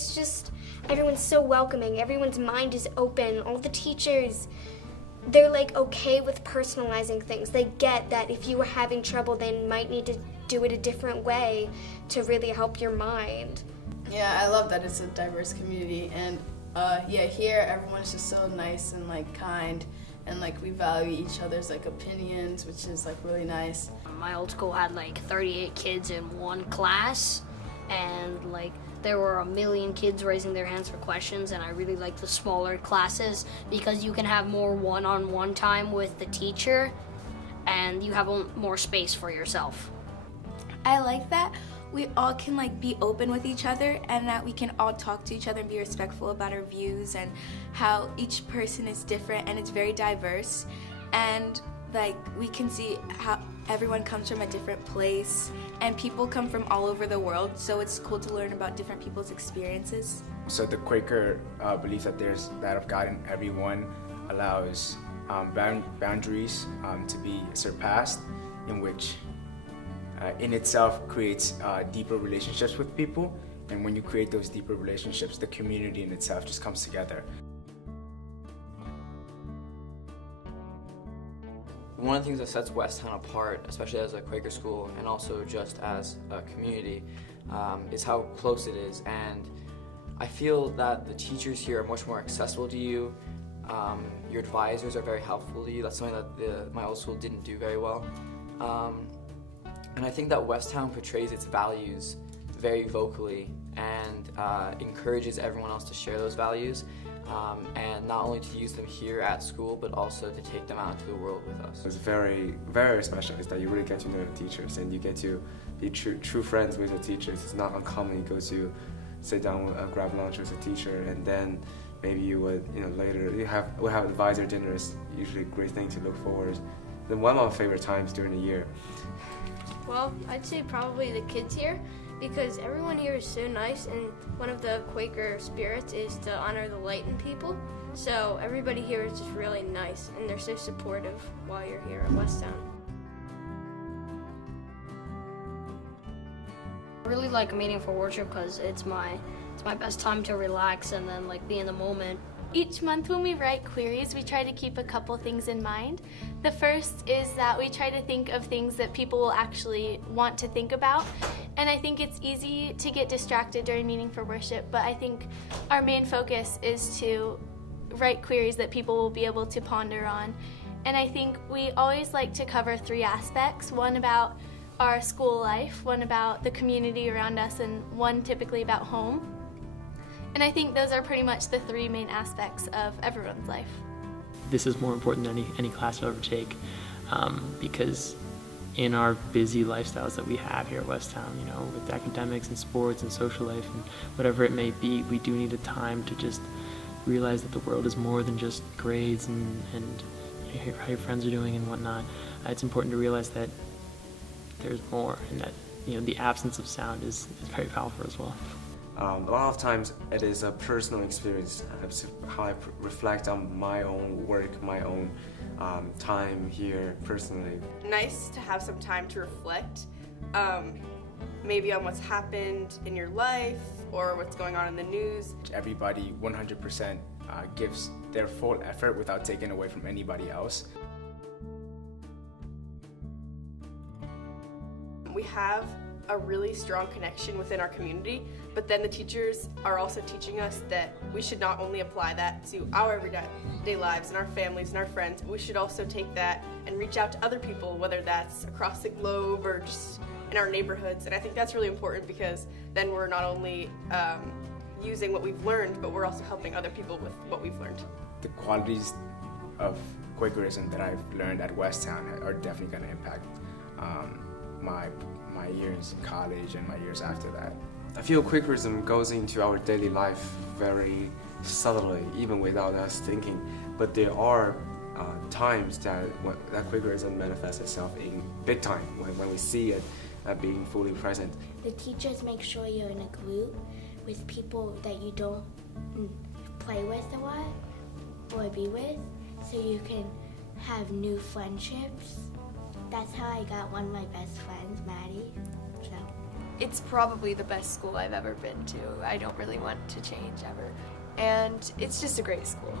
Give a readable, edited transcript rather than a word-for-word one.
it's just, everyone's so welcoming, everyone's mind is open, all the teachers, they're like okay with personalizing things. They get that if you were having trouble, they might need to do it a different way to really help your mind. Yeah, I love that it's a diverse community, and yeah, here everyone's just so nice and like kind, and like we value each other's like opinions, which is like really nice. My old school had like 38 kids in one class, and like there were a million kids raising their hands for questions, and I really like the smaller classes because you can have more one-on-one time with the teacher and you have more space for yourself. I like that we all can like be open with each other, and that we can all talk to each other and be respectful about our views and how each person is different and it's very diverse, and like we can see how everyone comes from a different place and people come from all over the world, so it's cool to learn about different people's experiences. So the Quaker belief that there's that of God in everyone allows boundaries to be surpassed, in which in itself creates deeper relationships with people, and when you create those deeper relationships, the community in itself just comes together. One of the things that sets Westtown apart, especially as a Quaker school and also just as a community, is how close it is. And I feel that the teachers here are much more accessible to you. Your advisors are very helpful to you. That's something that my old school didn't do very well. And I think that Westtown portrays its values very vocally and encourages everyone else to share those values. And not only to use them here at school, but also to take them out into the world with us. It's very, very special is that you really get to know the teachers, and you get to be true friends with the teachers. It's not uncommon you go to sit down, grab lunch with a teacher, and then maybe you would, later we'll have advisor dinners. Usually a great thing to look forward. Then one of my favorite times during the year. Well, I'd say probably the kids here, because everyone here is so nice, and one of the Quaker spirits is to honor the light in people. So everybody here is just really nice, and they're so supportive while you're here at Westtown. I really like meeting for worship because it's my best time to relax and then like be in the moment. Each month when we write queries, we try to keep a couple things in mind. The first is that we try to think of things that people will actually want to think about. And I think it's easy to get distracted during meeting for worship, but I think our main focus is to write queries that people will be able to ponder on. And I think we always like to cover 3 aspects, one about our school life, one about the community around us, and one typically about home. And I think those are pretty much the 3 main aspects of everyone's life. This is more important than any class I'll ever take, because in our busy lifestyles that we have here at Westtown, with academics and sports and social life and whatever it may be, we do need a time to just realize that the world is more than just grades and how your friends are doing and whatnot. It's important to realize that there's more, and that the absence of sound is very powerful as well. A lot of times it is a personal experience, how I reflect on my own work, my own time here personally. Nice to have some time to reflect, maybe on what's happened in your life or what's going on in the news. Everybody 100% gives their full effort without taking away from anybody else. We have a really strong connection within our community, but then the teachers are also teaching us that we should not only apply that to our everyday lives and our families and our friends, we should also take that and reach out to other people, whether that's across the globe or just in our neighborhoods. And I think that's really important, because then we're not only using what we've learned, but we're also helping other people with what we've learned. The qualities of Quakerism that I've learned at Westtown are definitely going to impact my years in college and my years after that. I feel Quakerism goes into our daily life very subtly, even without us thinking. But there are times that Quakerism manifests itself in big time, when we see it being fully present. The teachers make sure you're in a group with people that you don't play with a lot or be with, so you can have new friendships. That's how I got one of my best friends, Maddie. So. it's probably the best school I've ever been to. I don't really want to change ever. And it's just a great school.